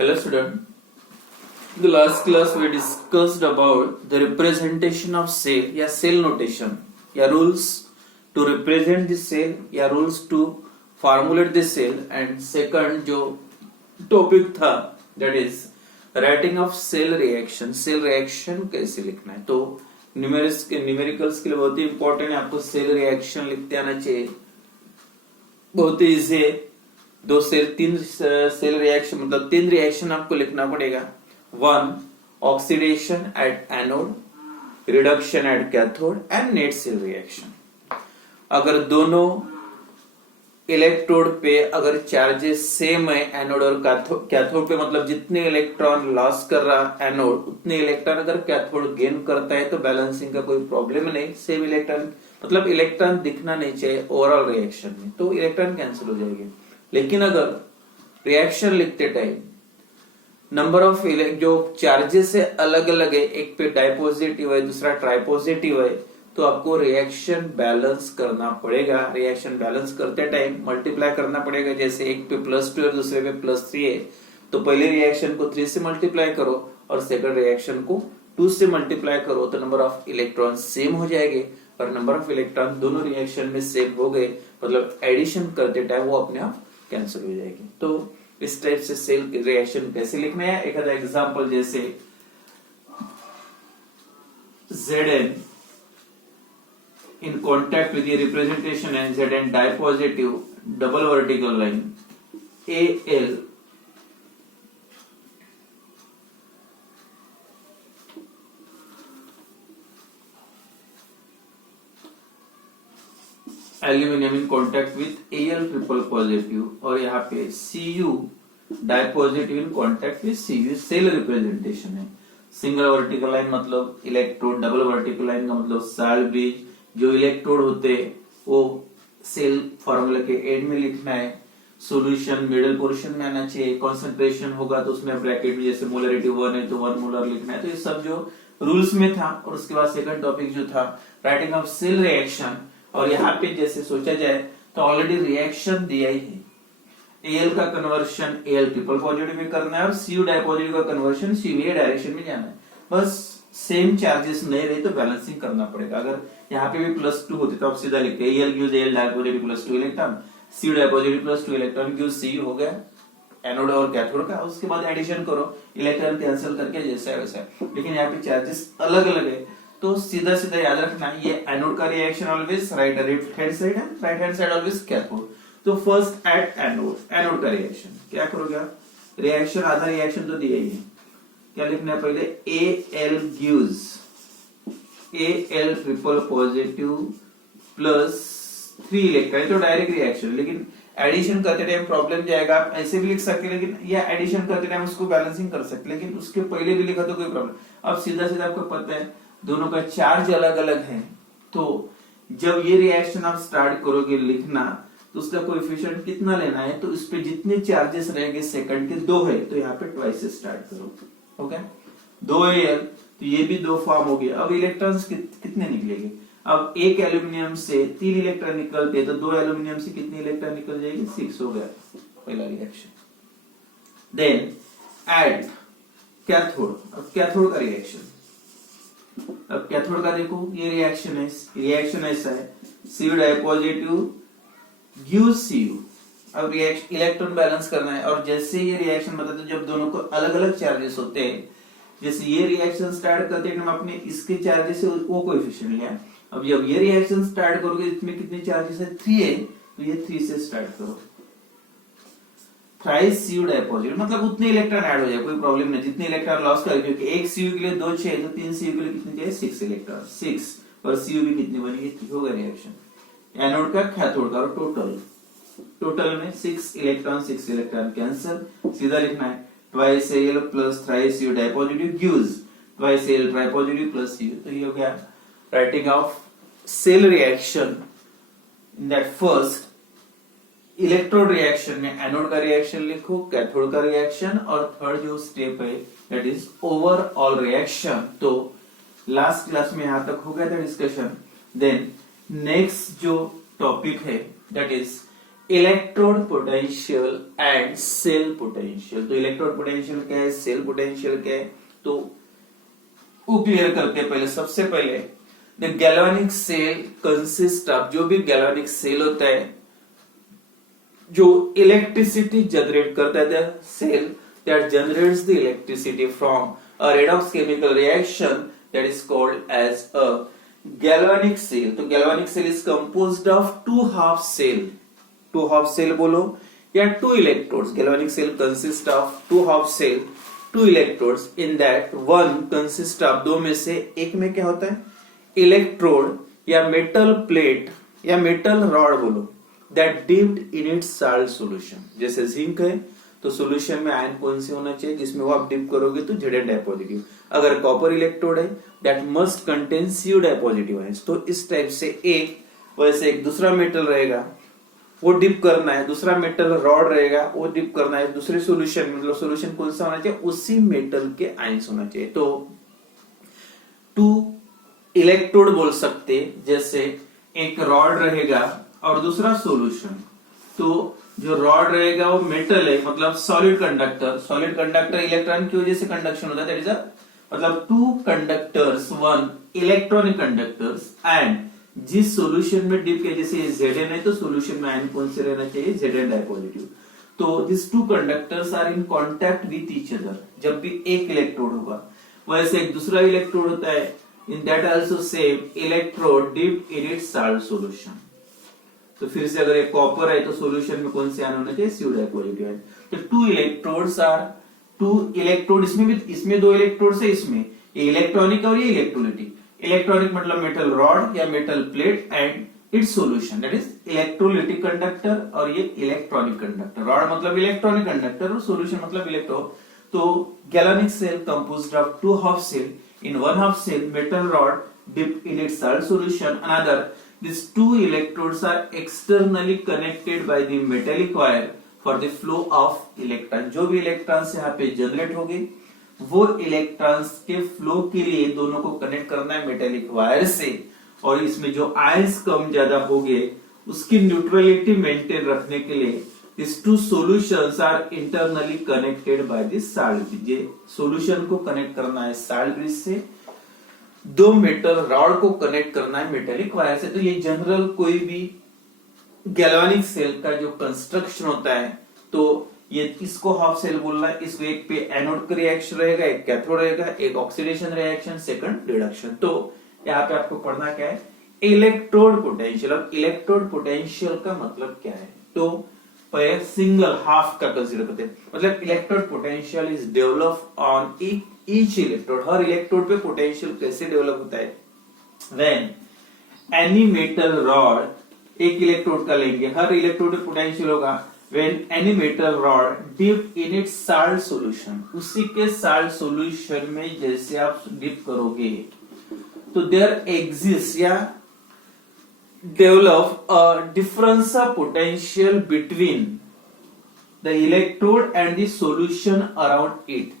Hello student. In the last class we discussed about the representation of cell या cell notation या rules to represent the cell या rules to formulate the cell and second जो topic था that is writing of cell reaction कैसे लिखना है। तो numericals के लिए बहुत ही इंपॉर्टेंट है, आपको सेल रिएक्शन लिखते आना चाहिए, बहुत ही इजी है। तीन सेल रिएक्शन मतलब 3 रिएक्शन आपको लिखना पड़ेगा। 1 oxidation at anode, reduction at cathode and net cell reaction. अगर दोनों इलेक्ट्रोड पे अगर चार्जेस सेम है एनोड और कैथोड पे, मतलब जितने इलेक्ट्रॉन लॉस कर रहा एनोड उतने इलेक्ट्रॉन अगर कैथोड गेन करता है तो बैलेंसिंग का कोई प्रॉब्लम नहीं। सेम इलेक्ट्रॉन मतलब इलेक्ट्रॉन दिखना नहीं चाहिए ओवरऑल रिएक्शन में, तो इलेक्ट्रॉन कैंसिल हो जाएंगे। लेकिन अगर रिएक्शन लिखते टाइम नंबर ऑफ जो चार्जेस है अलग अलग है, एक पे डाइपॉजिटिव है दूसरा ट्राइपॉजिटिव है, तो आपको रिएक्शन बैलेंस करना पड़ेगा। रिएक्शन बैलेंस करते टाइम मल्टीप्लाई करना पड़ेगा। जैसे एक पे +2 और दूसरे पे +3 है, तो पहले रिएक्शन को 3 से मल्टीप्लाई करो और सेकंड रिएक्शन को 2 से मल्टीप्लाई करो, तो नंबर ऑफ इलेक्ट्रॉन सेम हो जाएंगे। और नंबर ऑफ इलेक्ट्रॉन दोनों रिएक्शन में सेम हो गए, मतलब एडिशन करते टाइम वो अपने आप कैंसिल हो जाएगी। तो इस टाइप से सेल रिएक्शन कैसे लिखना है, एक आधा एग्जांपल जैसे Zn in contact with the representation and Zn dipositive double vertical line Al aluminium in contact with Al triple positive और यहाँ पे Cu dipositive in contact with Cu cell representation है। सिंगल वर्टिकल लाइन मतलब electrode, double vertical line का मतलब cell bridge. जो electrode होते वो सेल फॉर्मूला के एंड में लिखना है, सॉल्यूशन मिडिल पोर्शन में आना चाहिए, कंसंट्रेशन होगा तो उसमें ब्रैकेट में जैसे मोलरिटी 1 है तो 1 मोलर लिखना है। तो ये सब जो रूल्स में था। और उसके बाद सेकंड टॉपिक जो था राइटिंग ऑफ सेल रिएक्शन, और यहाँ पे जैसे सोचा जाए तो ऑलरेडी रिएक्शन दिया ही है। Al का कन्वर्शन Al ट्रिपल पॉजिटिव में करना है और Cu डाइपॉजिटिव का कन्वर्शन Cu डायरेक्शन में जाना है। बस सेम चार्जेस नहीं रहे तो बैलेंसिंग करना पड़ेगा। अगर यहाँ पे भी +2 होते तो आप सीधा लिखते Al gives Al डाइपॉजिटिव +2 electron, Cu डाइपॉजिटिव +2 electron gives Cu हो गया एनोड और कैथोड का। उसके बाद एडिशन करो, इलेक्ट्रॉन कैंसिल करके जैसा है वैसा। लेकिन यहाँ पे चार्जेस अलग अलग है, तो सीधा सीधा याद रखना ये एनोड का reaction always right hand side है, right hand side always cathode. तो फर्स्ट एट एनोड का रिएक्शन क्या करोगे आप, रिएक्शन आधा रिएक्शन तो दिया ही है, क्या लिखना है पहले Al gives Al triple positive +3 electron, तो डायरेक्ट रिएक्शन। लेकिन एडिशन करते टाइम प्रॉब्लम जाएगा, आप ऐसे भी लिख सकते हैं लेकिन या एडिशन करते टाइम उसको बैलेंसिंग कर सकते, लेकिन उसके पहले भी लिखा तो कोई प्रॉब्लम। अब सीधा सीधा आपको पता है दोनों का चार्ज अलग अलग है, तो जब ये रिएक्शन आप स्टार्ट करोगे लिखना तो उसका कोएफिशिएंट कितना लेना है, तो इस पे जितने चार्जेस रहेंगे सेकंड के 2 है तो यहाँ पे ट्वाइस से स्टार्ट करो। ओके 2 Al तो ये भी 2 फॉर्म हो गया। अब इलेक्ट्रॉन्स कितने निकलेंगे, अब एक एल्यूमिनियम से 3 इलेक्ट्रॉन निकलते तो 2 एल्यूमिनियम से कितने इलेक्ट्रॉन निकल जाएंगे, 6 हो गया पहला रिएक्शन। देन ऐड कैथोड, अब कैथोड का रिएक्शन। अब कैथोड का देखो ये रिएक्शन ऐसा है Cu डाइपॉजिटिव gives Cu। अब इलेक्ट्रॉन बैलेंस करना है, और जैसे ये रिएक्शन बताते जब दोनों को अलग अलग चार्जेस होते हैं, जैसे ये रिएक्शन स्टार्ट करते हैं अपने इसके चार्जेस से वो कोएफिशिएंट लिया। अब जब ये रिएक्शन स्टार्ट करोगे इसमें कितने चार्जेस है, 3 है, तो ये 3 से स्टार्ट करो। थ्राइस Cu डाइपॉजिटिव मतलब उतने इलेक्ट्रॉन ऐड हो जाए, कोई प्रॉब्लम नहीं। जितने इलेक्ट्रॉन लॉस करेंगे, क्योंकि एक Cu के लिए 2 चाहिए तो 3 Cu के लिए कितने चाहिए, 6 इलेक्ट्रॉन, 6 और Cu भी कितनी बनेगी, 3 होगा रिएक्शन। एनोड का कैथोड का और टोटल में 6 इलेक्ट्रॉन कैंसिल। सीधा लिखना है twice Al plus thrice Cu dipositive gives twice Al tripositive plus Cu। तो ये हो गया writing of cell reaction. In that first electrode reaction में एनोड का रिएक्शन लिखो, कैथोड का रिएक्शन, और थर्ड जो स्टेप है दैट इज ओवरऑल रिएक्शन। तो लास्ट क्लास में यहां तक हो गया था डिस्कशन। देन नेक्स्ट जो टॉपिक है that is electrode potential and cell potential. तो इलेक्ट्रोड पोटेंशियल क्या है, सेल पोटेंशियल क्या है, तो वो क्लियर करते हैं। पहले सबसे पहले the galvanic cell consist of, जो भी गैल्वेनिक सेल होता है जो इलेक्ट्रिसिटी जनरेट करता है, cell that generates the electricity from a redox chemical reaction that is called as a galvanic cell. तो galvanic cell is composed of two half cell, two half cell बोलो या two electrodes. Galvanic cell consist of two half cell, two electrodes, in that one consist of, दो में से एक में क्या होता है, इलेक्ट्रोड या मेटल प्लेट या मेटल रॉड बोलो, that dipped in its salt solution. जैसे जिंक है तो सॉल्यूशन में आयन कौन से होना चाहिए, जिसमें वो आप डिप करोगे तो Zn पॉजिटिव। अगर कॉपर इलेक्ट्रोड है that must contain Cu positive ions. तो इस टाइप से एक, वैसे एक दूसरा मेटल रहेगा वो डिप करना है, दूसरा मेटल रॉड रहेगा वो डिप करना है दूसरे सॉल्यूशन में, मतलब सॉल्यूशन कौन सा होना चाहिए, उसी मेटल के आयंस होना चाहिए। तो टू इलेक्ट्रोड बोल सकते, जैसे एक रॉड रहेगा और दूसरा सॉल्यूशन। तो जो रॉड रहेगा वो मेटल है, मतलब solid conductor. Solid conductor electron की वजह से कंडक्शन होता है, दैट इज अ, मतलब two conductors, one electronic conductors, and जिस सॉल्यूशन में डिप के, जैसे Zn है तो सॉल्यूशन में आयन कौन से रहना चाहिए, Zn पॉजिटिव। तो this two conductors are in contact with each other. जब भी एक इलेक्ट्रोड होगा वैसे एक दूसरा इलेक्ट्रोड होता है, in that also same electrode dip in its salt solution. तो फिर से अगर एक कॉपर है तो सॉल्यूशन में कौन से आयन होना चाहिए, Cu पॉजिटिव आयन। तो two electrodes are, two electrode, इसमें भी, इसमें दो इलेक्ट्रोड्स है, इसमें ये इलेक्ट्रॉनिक और ये इलेक्ट्रोलिटिक। इलेक्ट्रॉनिक मतलब मेटल रॉड या metal plate and its solution, that is electrolytic conductor, और ये इलेक्ट्रॉनिक कंडक्टर। रॉड मतलब इलेक्ट्रॉनिक कंडक्टर और सॉल्यूशन मतलब इलेक्ट्रो। तो galvanic cell composed of two half cell, in one half cell metal rod dipped in its salt solution, another, these two electrodes are externally connected by the metallic wire for the flow of electron। जो भी electrons यहाँ पे generate होंगे वो electrons के flow के लिए दोनों को कनेक्ट करना है मेटेलिक वायर से, और इसमें जो आयंस कम ज्यादा होंगे उसकी न्यूट्रलिटी मेंटेन रखने के लिए these two solutions are internally connected by the salt bridge। ये सॉल्यूशन को कनेक्ट करना है साल्ट ब्रिज से, दो मेटल रॉड को कनेक्ट करना है मेटेलिक वायर से। तो ये जनरल कोई भी गैल्वेनिक सेल का जो कंस्ट्रक्शन होता है, तो ये इसको हाफ सेल बोलना है। इसको एक पे एनोड का रिएक्शन रहेगा, एक कैथोड रहेगा, एक ऑक्सीडेशन रिएक्शन, सेकंड रिडक्शन। तो यहाँ पे आपको पढ़ना क्या है, इलेक्ट्रोड पोटेंशियल। और इलेक्ट्रोड पोटेंशियल का मतलब क्या है, तो सिंगल हाफ का कंसीडर करते हैं, मतलब electrode potential is develop on each electrode. हर इलेक्ट्रोड पे पोटेंशियल कैसे डेवलप होता है, व्हेन एनी मेटल रॉड, एक इलेक्ट्रोड का लेंगे, हर इलेक्ट्रोड पे पोटेंशियल होगा when any metal rod dip in its salt solution. उसी के साल्ट सॉल्यूशन में जैसे आप डिप करोगे तो देयर एग्जिस्ट या develop a difference of potential between the electrode and the solution around it।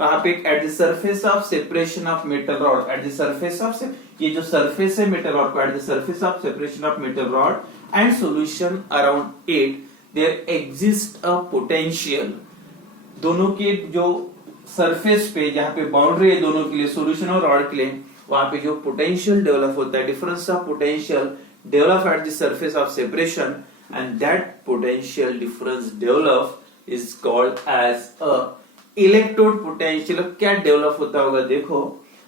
वहां पे at the surface of separation of metal rod, at the surface of, ये जो surface है metal rod को, at the surface of separation of metal rod and solution around it there exists a potential। दोनों के जो surface पे, जहां पे बाउंड्री है दोनों के लिए, solution और rod के लिए, वहां पे जो पोटेंशियल डेवलप होता है, difference of potential develop at the surface of separation, and that potential difference develop is called as a electrode potential। अब क्या डेवलप होता होगा देखो,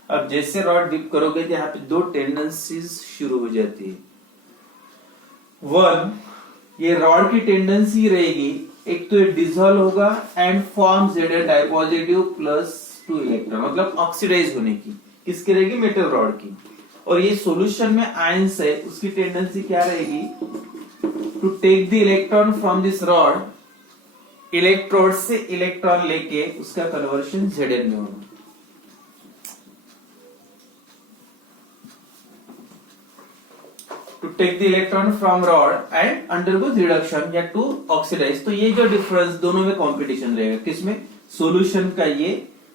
अब जैसे रॉड डिप करोगे तो यहाँ पे दो टेंडेंसीज शुरू हो जाती है। वन, ये रॉड की टेंडेंसी रहेगी, एक तो ये डिसॉल्व होगा and form Zn dipositive plus 2 electron, मतलब ऑक्सीडाइज होने की, किसकी रहेगी, मेटल रॉड की। और ये सॉल्यूशन में आयंस है, उसकी टेंडेंसी क्या रहेगी, to take the electron from this rod, electrode से इलेक्ट्रॉन लेके उसका कन्वर्शन Zn में होना। To take the electron from rod and undergo reduction या टू ऑक्सीडाइज। तो ये जो डिफरेंस दोनों में कंपटीशन रहेगा, किसमें, सॉल्यूशन का ये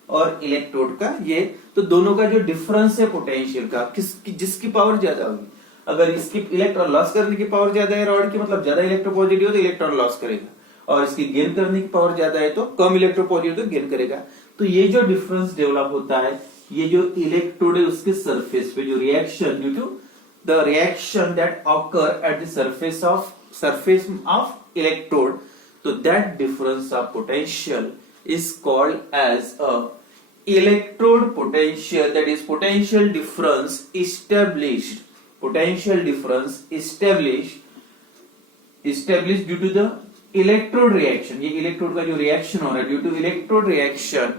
और इलेक्ट्रोड का ये। तो दोनों का जो डिफरेंस है पोटेंशियल का, जिसकी पावर ज्यादा होगी। अगर इसकी इलेक्ट्रॉन लॉस करने की पावर ज्यादा है रॉड की, मतलब ज्यादा इलेक्ट्रोपॉजिटिव तो इलेक्ट्रॉन लॉस करेगा, और इसकी गेन करने की पावर ज्यादा है तो कम इलेक्ट्रोपॉजिटिव तो गेन करेगा। तो ये जो डिफरेंस डेवलप होता है, ये जो इलेक्ट्रोड है उसके सरफेस पे जो reaction due to the reaction that occur at the surface of electrode, तो that difference of potential is called as a electrode potential, that is potential difference established due to the electrode reaction। ये electrode का जो reaction हो रहा है due to electrode reaction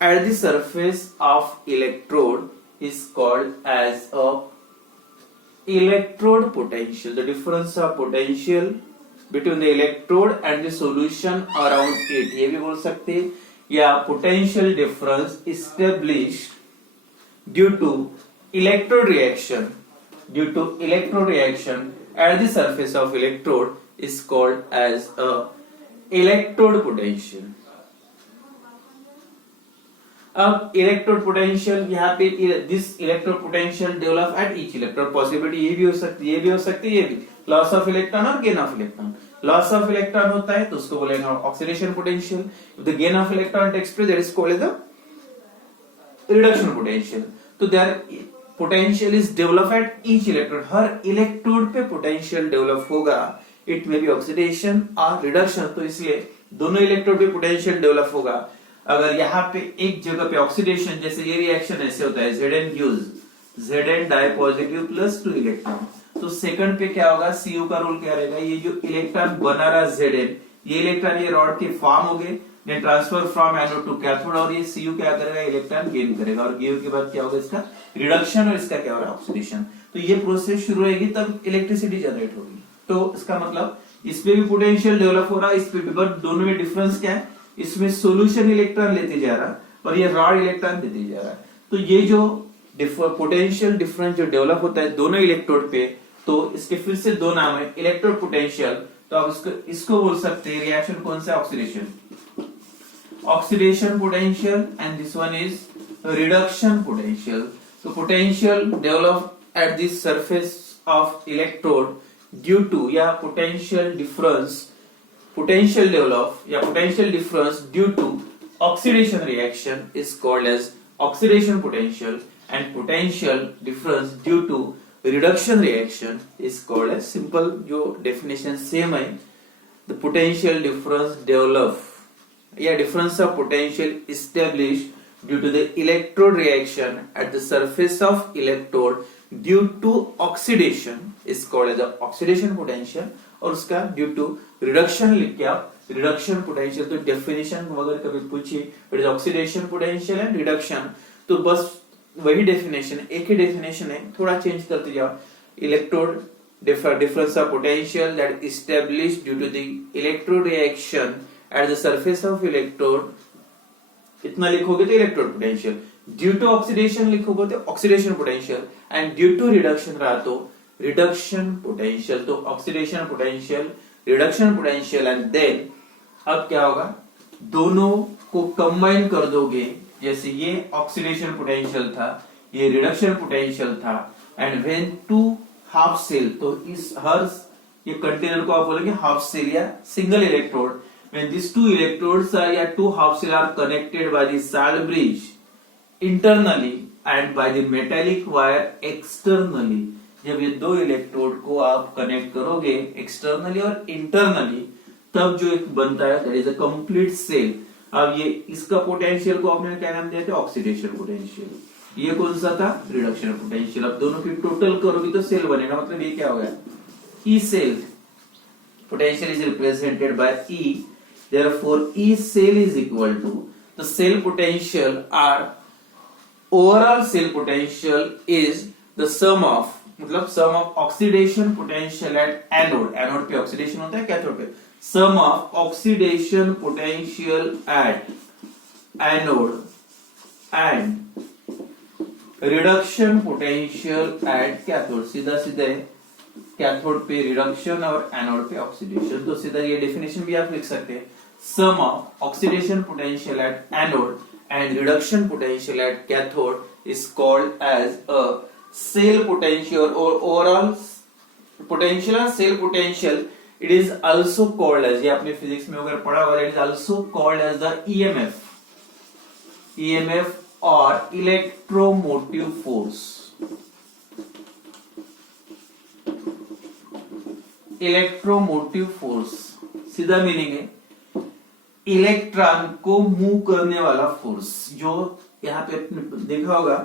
at the surface of electrode is called as a electrode potential। the difference of potential between the electrode and the solution around it, ये भी बोल सकते हैं, या potential difference established due to electrode reaction at the surface of electrode is called as a electrode potential। अब electrode potential यहाँ पे this electrode potential develop at each electrode, possibility ये भी हो सकती है, ये भी हो सकती है, ये भी लॉस ऑफ इलेक्ट्रॉन और gain of electron. Loss of electron होता है तो उसको बोलेंगे oxidation potential, if the gain of electron takes place that is called the reduction potential. तो there potential is develop at each electrode, हर electrode पे potential develop होगा, it may be oxidation और रिडक्शन, तो इसलिए दोनों इलेक्ट्रोड पे potential develop होगा। अगर यहाँ पे एक जगह पे ऑक्सीडेशन, जैसे ये रिएक्शन ऐसे होता है, Zn gives Zn di positive plus 2 electron, तो सेकंड पे क्या होगा, Cu का रोल क्या रहेगा, ये जो इलेक्ट्रॉन बना रहा Zn, ये इलेक्ट्रॉन ये रॉड के फॉर्म हो गए, then transfer from anode to cathode, और ये Cu क्या करेगा, इलेक्ट्रॉन गेन करेगा, और गेन के बाद क्या होगा, इसका रिडक्शन और इसका क्या हो रहा है, ऑक्सीडेशन। तो ये प्रोसेस शुरू होगी तब इलेक्ट्रिसिटी जनरेट होगी। तो इसका मतलब इसमें भी पोटेंशियल डेवलप हो रहा है, इस पे भी, बट दोनों में डिफरेंस क्या है, इसमें सोल्यूशन इलेक्ट्रॉन लेते जा रहा और ये रॉड इलेक्ट्रॉन देते जा रहा है। तो ये जो पोटेंशियल डिफरेंस जो डेवलप होता है दोनों इलेक्ट्रोड पे, तो इसके फिर से दो नाम है, इलेक्ट्रोड पोटेंशियल, तो आप इसको बोल सकते हैं रिएक्शन कौन सा, oxidation potential, and this one is reduction potential. तो potential develop at the surface of electrode due to, या potential difference due to oxidation reaction is called as oxidation potential, and potential difference due to reduction reaction is called as, simple जो definition same है, the potential difference difference of potential established due to the electrode reaction at the surface of electrode due to oxidation is called as the oxidation potential, और उसका due to reduction लिख के आप reduction potential. तो definition अगर कभी पूछिए, it is oxidation potential and reduction, तो बस वही डेफिनेशन है, एक ही डेफिनेशन है, थोड़ा चेंज करते जाओ। Electrode difference of potential that established due to the electrode reaction at the surface of electrode, इतना लिखोगे तो electrode potential, due to oxidation लिखोगे तो oxidation potential, and due to reduction रहा तो रिडक्शन पोटेंशियल। तो oxidation potential, reduction potential, and then अब क्या होगा, दोनों को कंबाइन कर दोगे, जैसे ये ऑक्सीडेशन पोटेंशियल था, ये रिडक्शन पोटेंशियल था, and when two half cell, तो इस हर ये कंटेनर को आप बोलेंगे हाफ सेल या single electrode, when these two electrodes are या two half cell are connected by the Sard bridge internally and by the metallic wire externally, जब ये दो इलेक्ट्रोड को आप कनेक्ट करोगे एक्सटर्नली और इंटरनली, तब जो एक बनता है that is a complete cell. अब ये इसका पोटेंशियल को आपने क्या नाम दिया था, ऑक्सीडेशन पोटेंशियल, ये कौन सा था, रिडक्शन पोटेंशियल। अब दोनों की टोटल करोगे तो सेल बनेगा, मतलब ये क्या हो गया, E cell. Potential is represented by E, therefore E cell is equal to the cell potential, or overall cell potential is the sum of, मतलब sum of oxidation potential at anode, anode पे oxidation होता है, cathode पे sum of oxidation potential at anode and reduction potential at cathode। सीधा सीधा है, cathode पे reduction और एनोड पे ऑक्सीडेशन। तो सीधा ये डेफिनेशन भी आप लिख सकते हैं, sum of oxidation potential at anode and reduction potential at cathode is called as a cell potential or overall potential or cell potential, it is also called as, ये आपने फिजिक्स में अगर पढ़ा होगा, it is also called as the EMF or electromotive force. Electromotive force सीधा meaning है electron को move करने वाला फोर्स। जो यहाँ पे देखा होगा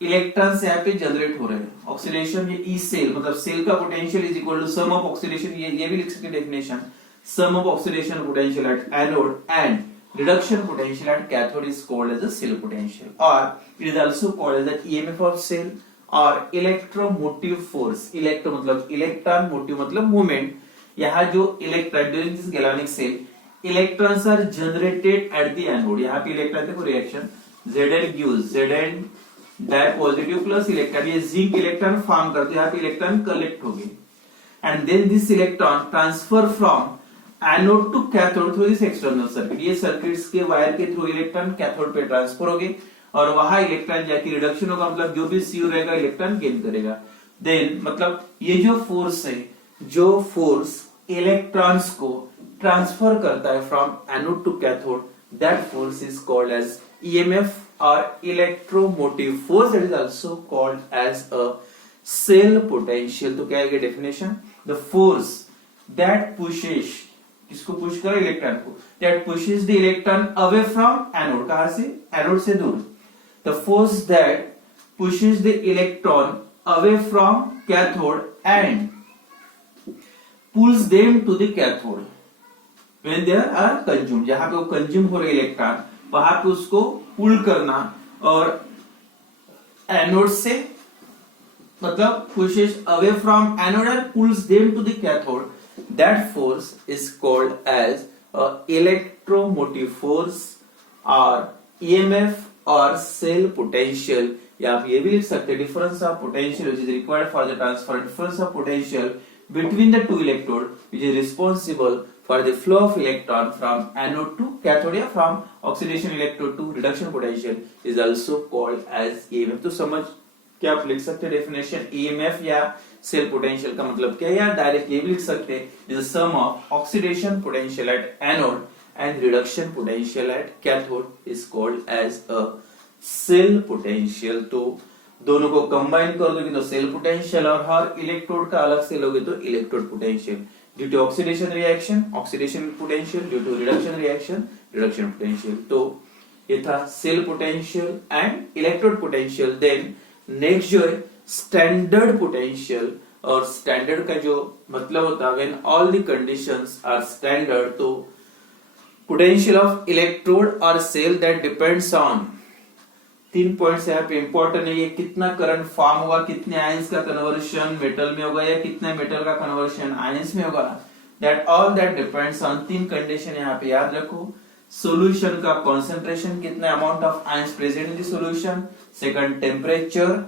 इलेक्ट्रॉन्स यहाँ पे जनरेट हो रहे हैं, ऑक्सीडेशन, ये ई सेल मतलब सेल का potential is equal to sum of oxidation, ये भी लिख सकते हैं definition, sum of oxidation potential at anode and reduction potential at cathode is called as a cell potential, और it is also called as the EMF of cell और electromotive force. Electro मतलब electron, motive मतलब movement. यहाँ जो electron during this galvanic cell electrons are generated at the anode, यहाँ पे electron देखो reaction Zn gives Zn di positive plus electron, ये zinc electron form करते हैं, यहाँ पे इलेक्ट्रॉन कलेक्ट हो गए and then this electron transfer from anode to cathode through this external circuit. ये सर्किट्स के वायर के थ्रू इलेक्ट्रॉन कैथोड पे ट्रांसफर हो गए और वहां इलेक्ट्रॉन जाके रिडक्शन होगा, मतलब जो भी सीयू रहेगा इलेक्ट्रॉन गेन करेगा। देन मतलब ये जो फोर्स है, जो फोर्स इलेक्ट्रॉन्स को ट्रांसफर करता है from anode to cathode, that force is called as EMF or electromotive force, that is also called as a cell potential। तो क्या है definition? The force that pushes, किसको पुश करो? इलेक्ट्रॉन को, that pushes the electron away from anode, कहां से? Anode से दूर। The force that pushes the electron away from cathode and pulls them to the cathode when they are consumed, जहां पे वो कंज्यूम हो रहे इलेक्ट्रॉन वहां पे उसको पुल करना, और एनोड से मतलब pushes away from anode and pulls them to the cathode, that force is called as a electromotive force or EMF or cell potential। या आप ये भी लिख सकते हैं difference of potential which is required for the transfer, difference of potential between the two electrode which is responsible for the flow of electron from anode to cathode या from oxidation electrode to reduction potential is also called as EMF। तो समझ क्या आप लिख सकते हैं definition EMF या cell potential का मतलब क्या है, या डायरेक्ट ये भी लिख सकते हैं is sum of oxidation potential at anode and reduction potential at cathode is called as a cell potential. तो दोनों को कंबाइन कर दोगे तो सेल पोटेंशियल, और हर इलेक्ट्रोड का अलग से लोगे तो electrode potential. Due to oxidation reaction oxidation potential, due to reduction reaction reduction potential. तो ये था cell potential and electrode potential. Then next जो है स्टैंडर्ड पोटेंशियल, और स्टैंडर्ड का जो मतलब होता है when all the conditions are standard, तो पोटेंशियल ऑफ इलेक्ट्रोड और cell that depends on, 3 points यहाँ पे इंपॉर्टेंट है, ये कितना करंट फॉर्म होगा, कितने आयंस का कन्वर्शन मेटल में होगा या कितने मेटल का कन्वर्शन आयंस में होगा, that all that depends on 3 condition यहाँ पे याद रखो। सॉल्यूशन का कंसंट्रेशन, कितना amount of ions present in the solution, second temperature,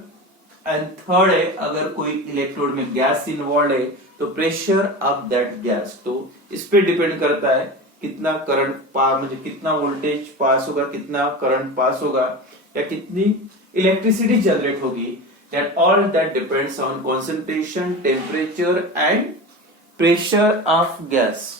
and third है अगर कोई इलेक्ट्रोड में गैस इन्वॉल्व है तो प्रेशर ऑफ दैट गैस। तो इस पे डिपेंड करता है कितना करंट पास, मतलब कितना वोल्टेज पास होगा, कितना करंट पास होगा या कितनी इलेक्ट्रिसिटी जनरेट होगी। That all that depends on concentration, temperature and pressure of gas.